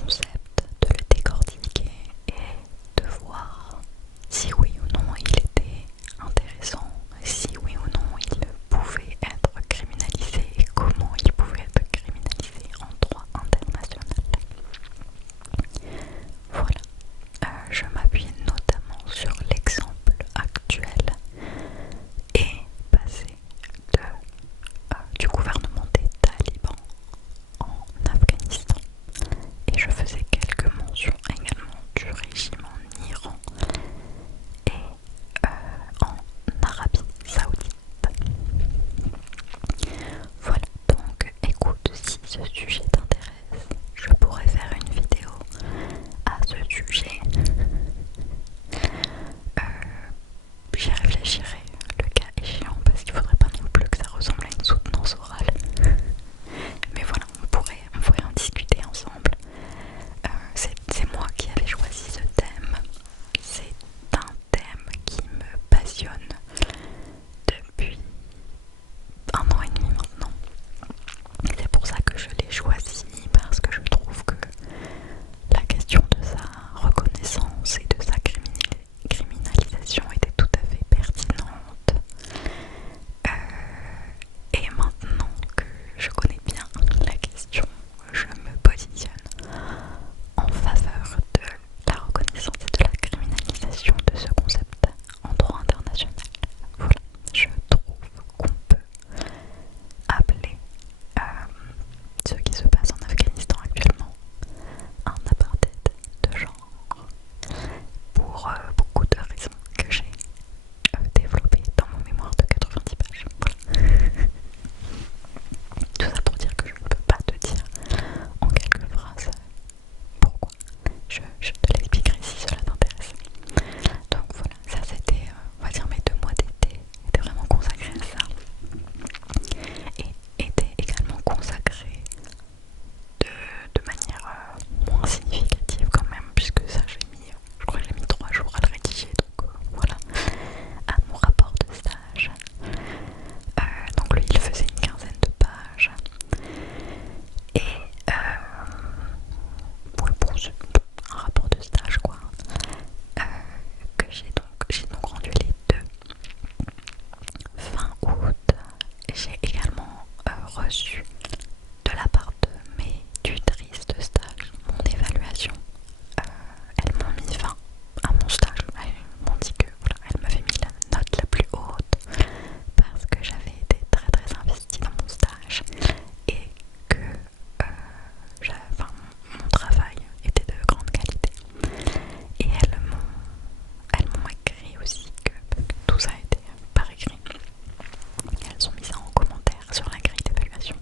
concept, de le décortiquer et de voir si oui ou non il était intéressant, si oui ou non il pouvait être criminalisé et comment il pouvait être criminalisé en droit international. Voilà, je m'appuie notamment sur l'exemple actuel et passé du gouvernement des talibans en Afghanistan. Et je faisais quelques mentions également du régime en Iran et en Arabie Saoudite. Voilà, donc écoute, si ce sujet t'intéresse, je pourrais faire une vidéo à ce sujet. J'y réfléchirai le cas échéant parce qu'il faudrait pas non plus que ça ressemble à une soutenance orale. Mais voilà, on pourrait en discuter ensemble. C'est moi qui avais choisi ce thème. C'est un thème qui me passionne depuis 1 an et demi maintenant. C'est pour ça que je l'ai choisi, parce que je trouve que la question de sa reconnaissance et de sa criminalisation était tout à fait pertinente. Et maintenant que je connais bien la question, je me positionne en faveur de la reconnaissance et de la criminalisation de ce concept en droit international. Voilà, je trouve qu'on peut appeler ce qui se passe en Afghanistan actuellement un apartheid de genre pour beaucoup de raisons que j'ai développées dans mon mémoire de 90 pages. Voilà. Tout ça pour dire que je ne peux pas te dire en quelques phrases pourquoi. Je te l'expliquerai si cela t'intéresse. Donc voilà, ça c'était, on va dire, mes 2 mois d'été étaient vraiment consacrés à ça. Et étaient également consacrés de manière moins significative quand même, puisque ça je crois que j'ai mis 3 jours à le rédiger, donc voilà, à mon rapport de stage. Donc lui il faisait une quinzaine de pages et ouais, bon, c'est un rapport de stage quoi, que j'ai donc rendu les 2 fin août. J'ai également reçu de la part de mes tutrices de stage mon évaluation. Elles m'ont mis fin à mon stage. Elles m'ont dit que voilà, elles m'avaient mis la note la plus haute parce que j'avais été très très investie dans mon stage et que mon travail était de grande qualité. Et elles m'ont écrit aussi que, parce que tout ça a été par écrit, elles ont mis ça en commentaire sur la grille d'évaluation,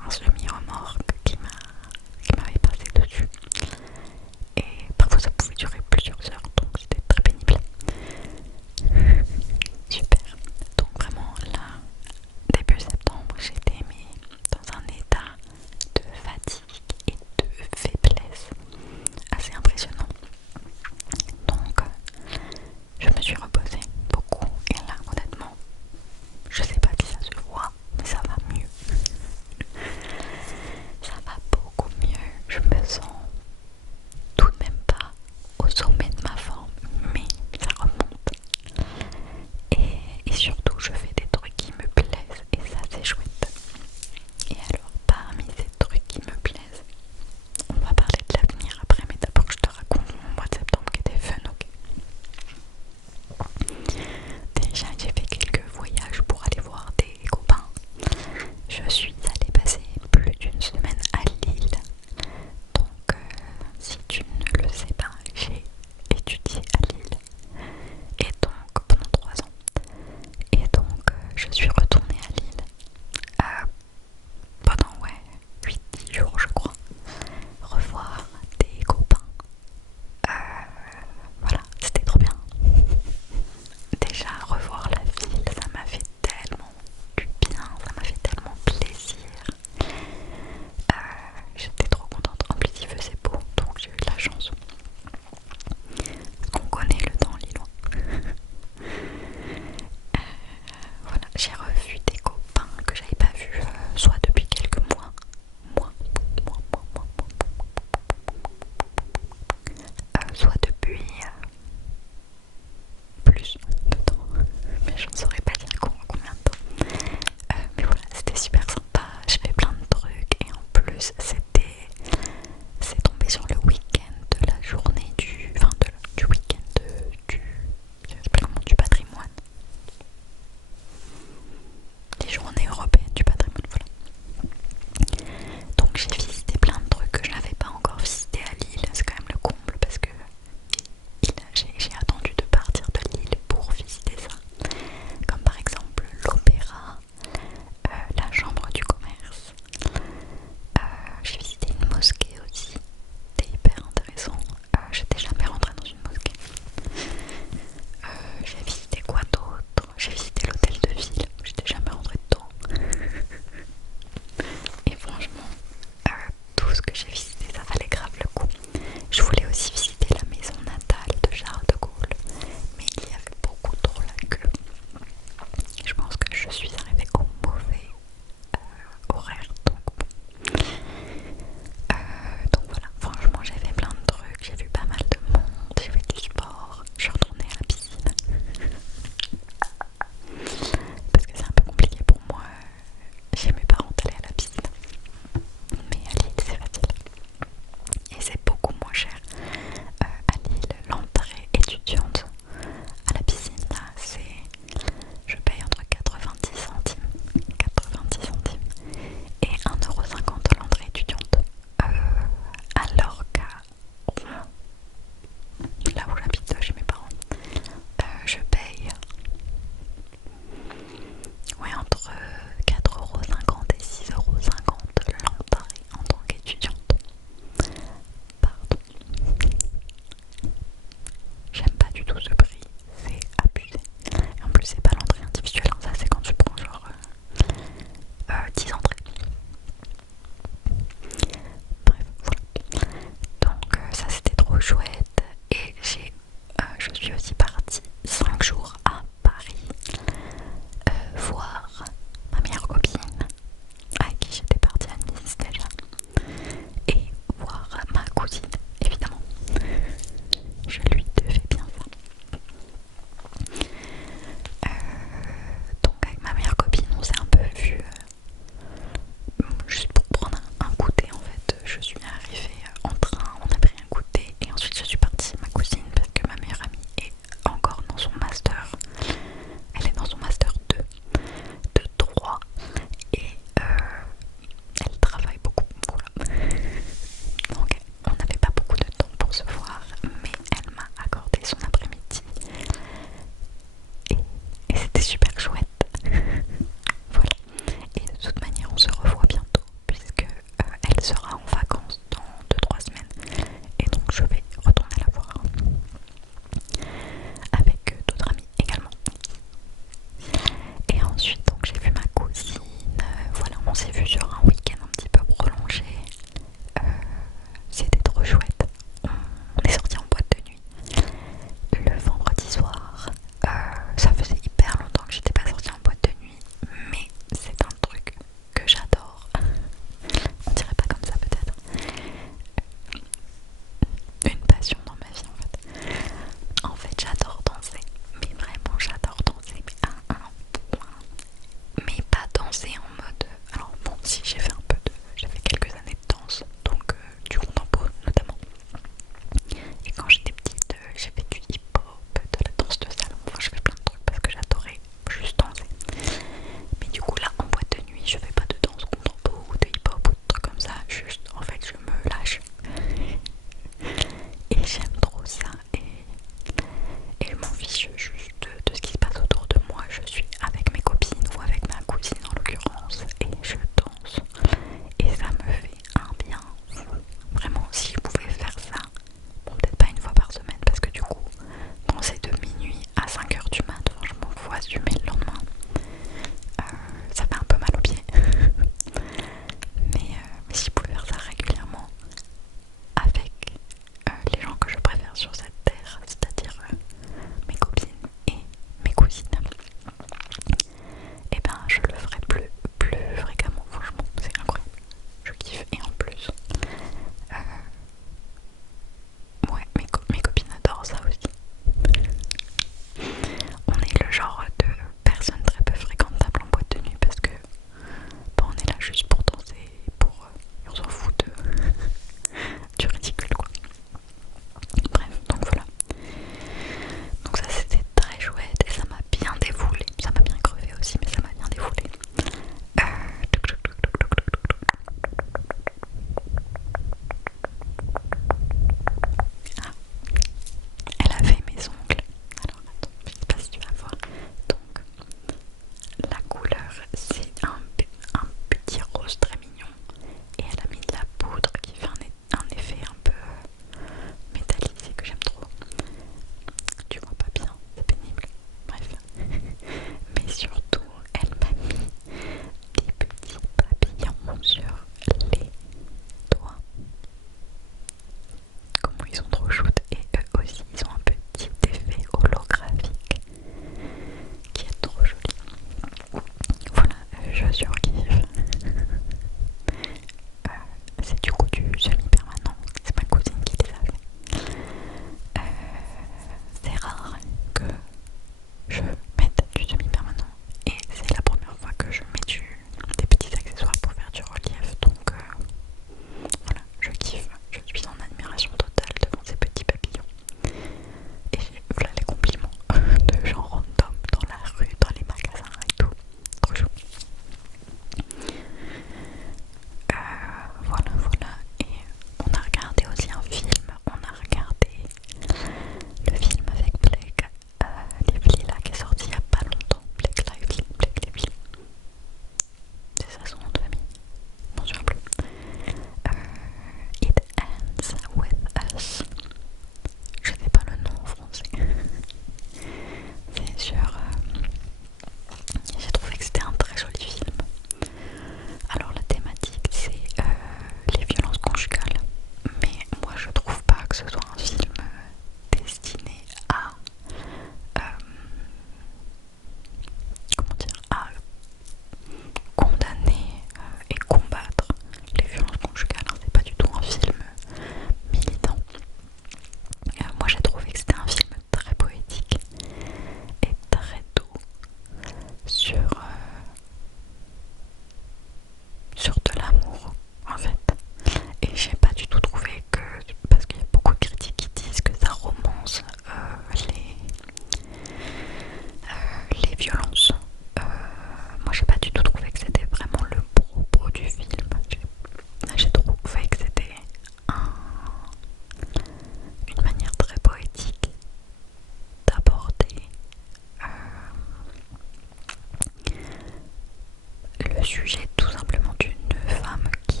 sujet tout simplement d'une femme qui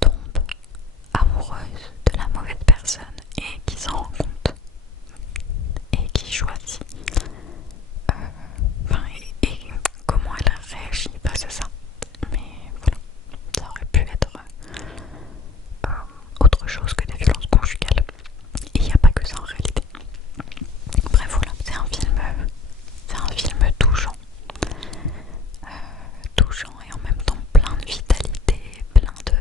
tombe amoureuse de la mauvaise personne et qui s'en rend compte et qui choisit et comment elle réagit face à ça. Mais voilà, ça aurait pu être autre chose que des violences conjugales. Et il n'y a pas que ça en réalité. Bref voilà, c'est un film touchant. Touchant et en même temps plein de vitalité, plein de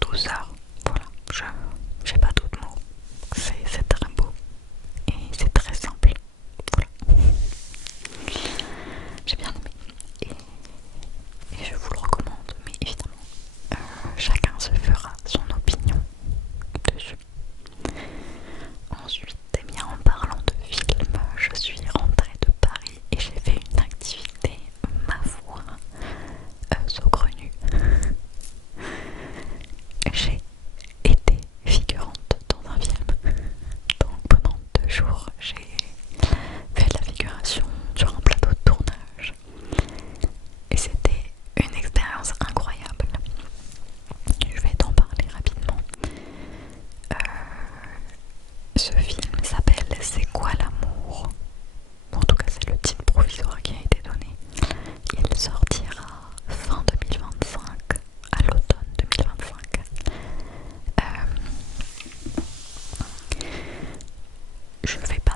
douceur. Voilà, j'ai pas d'autres mots. C'est très beau et c'est très simple. Voilà. J'ai bien aimé et je vous le recommande, mais évidemment, chacun se fera son opinion dessus. Ensuite, eh bien, en parlant de film, je suis rentrée de Paris et j'ai fait une activité, ma foi, saugrenue. J'ai été figurante dans un film. Donc pendant 2 jours, j'ai fait de la figuration sur un plateau de tournage. Et c'était une expérience incroyable. Je vais t'en parler rapidement. Ce film s'appelle C'est quoi l'amour? En tout cas, c'est le titre provisoire qui a été donné. Il sortira fin 2025, à l'automne 2025. Je vais pas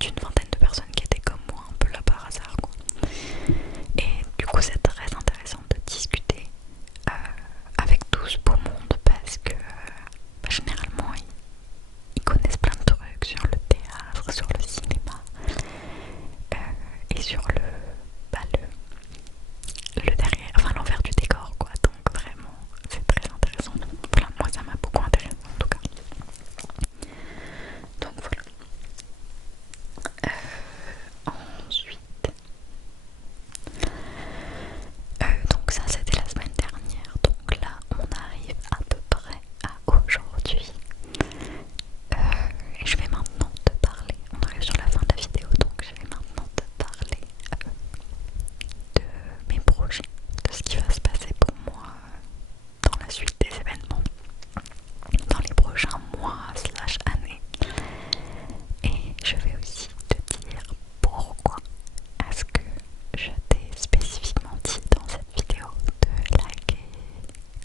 d'une vingtaine de personnes qui étaient comme moi, un peu là par hasard quoi. Et du coup c'est très intéressant de discuter avec tout ce beau monde parce que généralement ils connaissent plein de trucs sur le théâtre, sur le cinéma et sur le derrière, enfin l'envers du décor quoi. Donc vraiment c'est très intéressant. Voilà, moi ça m'a beaucoup intéressé en tout cas. Donc voilà. Ensuite, donc ça c'était la semaine dernière. Donc là on arrive à peu près à aujourd'hui. Et je vais maintenant te parler. On arrive sur la fin de la vidéo, donc je vais maintenant te parler de mes projets, de ce qui va se passer pour moi dans la suite des événements, dans les prochains mois slash années. Et je vais aussi te dire pourquoi est-ce que je t'ai spécifiquement dit dans cette vidéo de liker,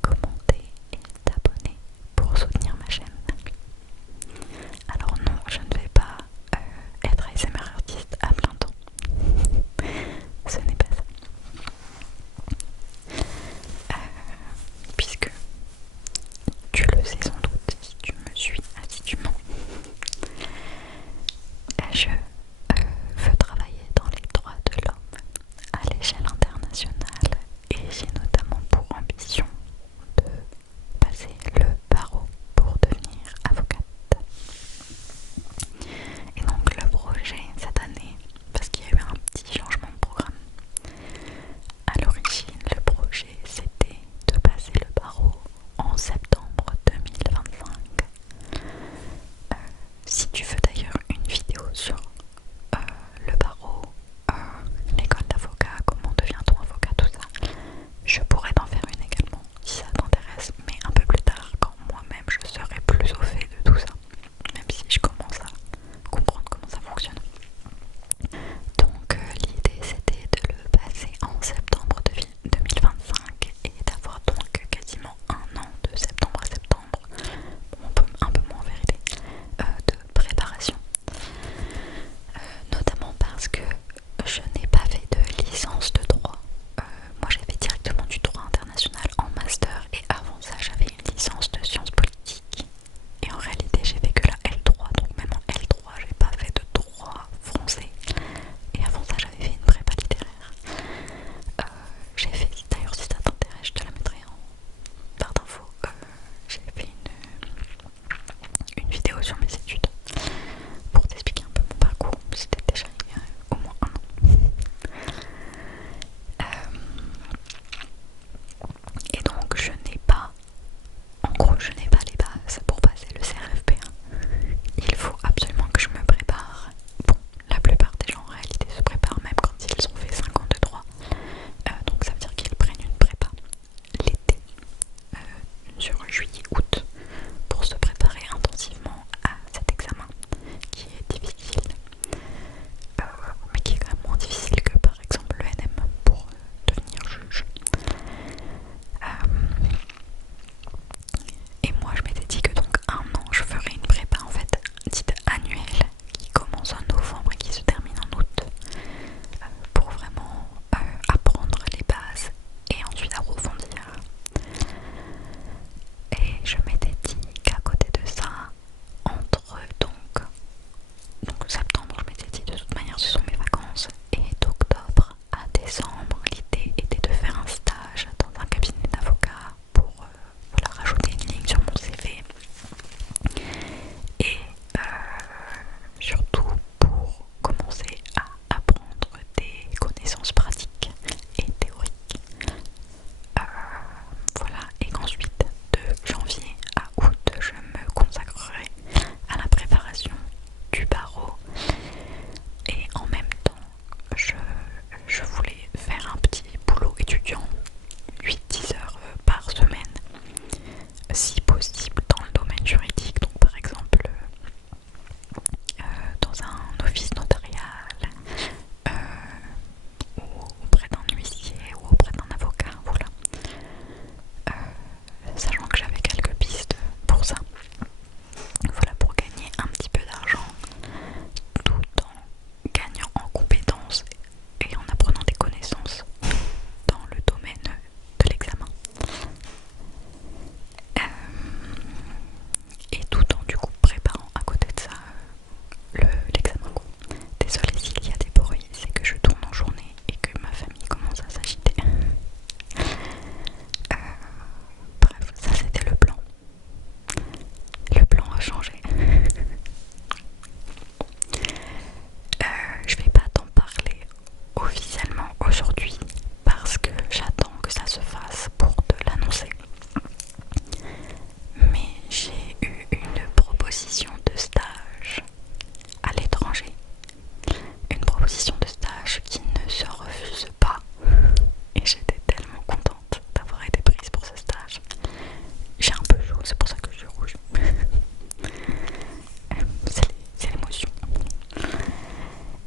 commenter et t'abonner pour soutenir ma chaîne. Alors non, je ne vais pas être ASMR artiste à plein temps. Ce n'est pas ça. Puisque tu le sais sans doute si tu me suis assidûment, je veux travailler dans les droits de l'homme à l'échelle internationale et j'ai notamment pour ambition de passer le barreau pour devenir avocate. Et donc le projet cette année, parce qu'il y a eu un petit changement de programme, à l'origine le projet c'était de passer le barreau en septembre 2025. Si tu veux d'ailleurs une vidéo sur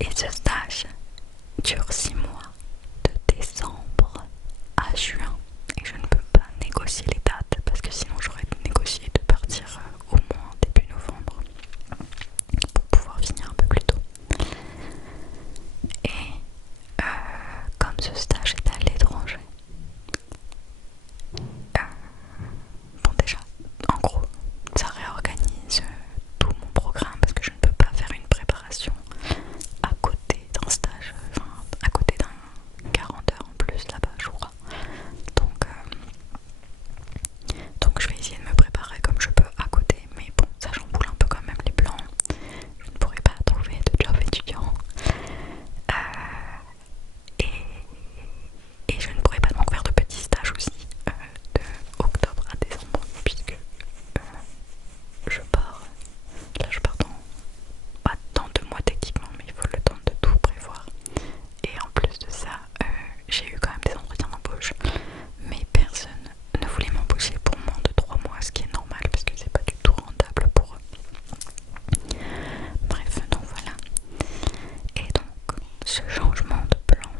Et ce stage dure 6 mois, de décembre à juin. Et je ne peux pas négocier les dates parce que sinon j'aurais négocié de partir au moins début novembre pour pouvoir finir un peu plus tôt. Et comme ce stage est à l'étranger, bon déjà, en gros, ça réorganise tout mon programme parce que je ne peux pas faire une préparation à côté d'un stage, enfin à côté d'un 40 heures en plus là-bas je crois. Donc je vais essayer de me préparer comme je peux à côté, mais bon ça chamboule un peu quand même les plans. Je ne pourrai pas trouver de job étudiant. Et je ne pourrais pas donc faire de petits stages aussi de octobre à décembre puisque je pars. Là je pars dans 2 mois techniquement, mais il faut le temps de tout prévoir. Et en plus de ça, j'ai eu quand même des entretiens d'embauche, mais personne ne voulait m'embaucher pour moins de 3 mois, ce qui est normal parce que c'est pas du tout rentable pour eux. Bref, donc voilà. Et donc ce changement de plan,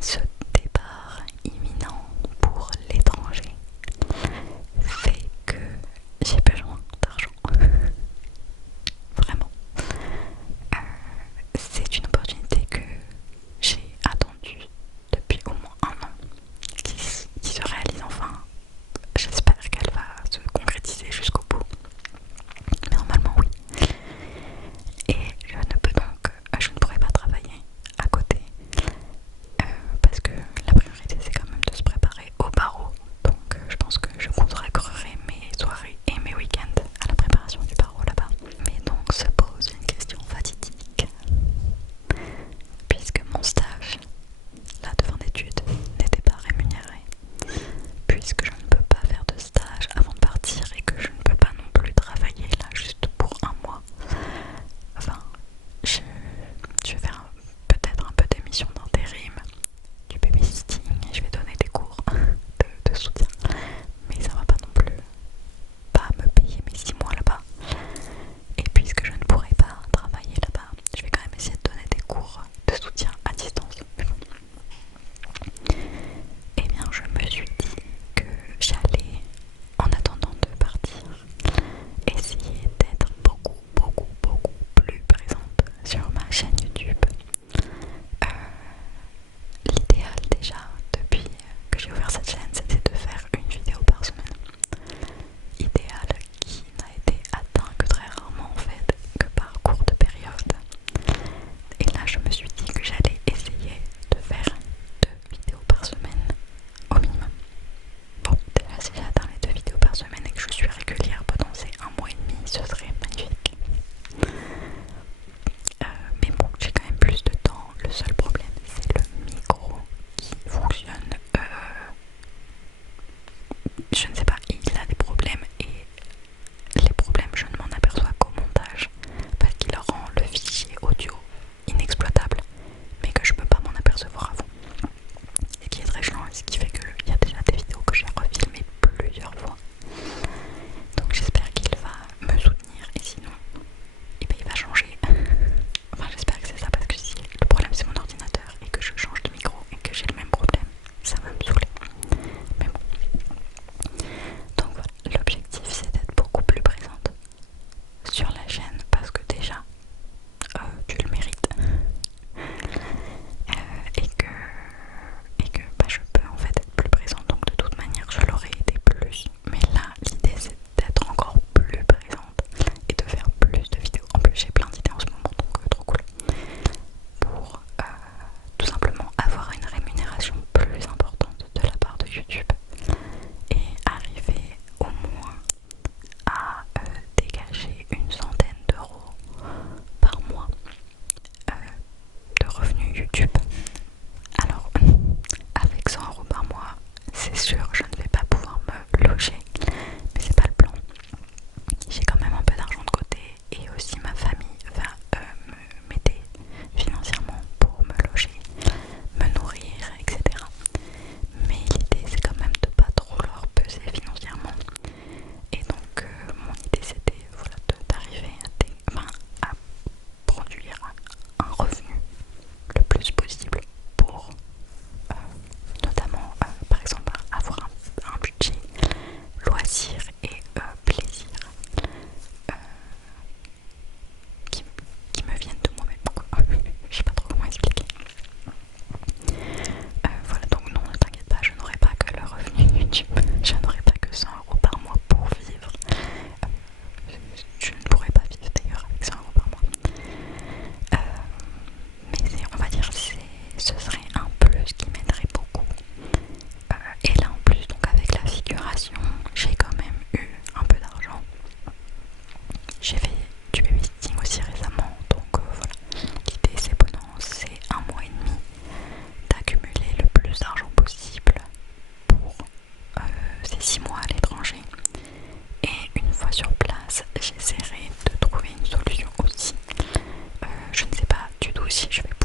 ce départ imminent pour l'étranger fait que j'ai besoin d'argent. Vraiment. C'est une opportunité que j'ai attendue depuis au moins 1 an, qui se réalise enfin. J'espère qu'elle va se concrétiser jusqu'au bout. Mais normalement oui. Et je ne pourrai pas travailler à côté parce que la priorité c'est quand même de se préparer au barreau. Donc je pense que je consacrerai mes soirées et mes week-ends à la préparation du barreau là-bas. Mais donc se pose une question fatidique, puisque mon stage là de fin d'études n'était pas rémunéré, puisque je ne peux pas faire de stage avant de partir et que je ne peux pas non plus travailler là juste pour 1 mois. Enfin, je vais faire peut-être un peu d'émission d'intérim, du babysitting, et je vais donner des cours de soutien, mais ça va pas non plus pas me payer mes 6 mois là-bas. Et puisque je ne pourrai pas travailler là-bas, je vais quand même essayer de donner des cours de soutien à distance. Et bien je me suis dit que j'allais, en attendant de partir, essayer d'être beaucoup plus présente sur ma chaîne YouTube. L'idéal déjà depuis que j'ai ouvert cette chaîne, c'était de faire une vidéo par semaine. Idéal qui n'a été atteint que très rarement en fait, que par courte période. Et là je me suis aussi je vais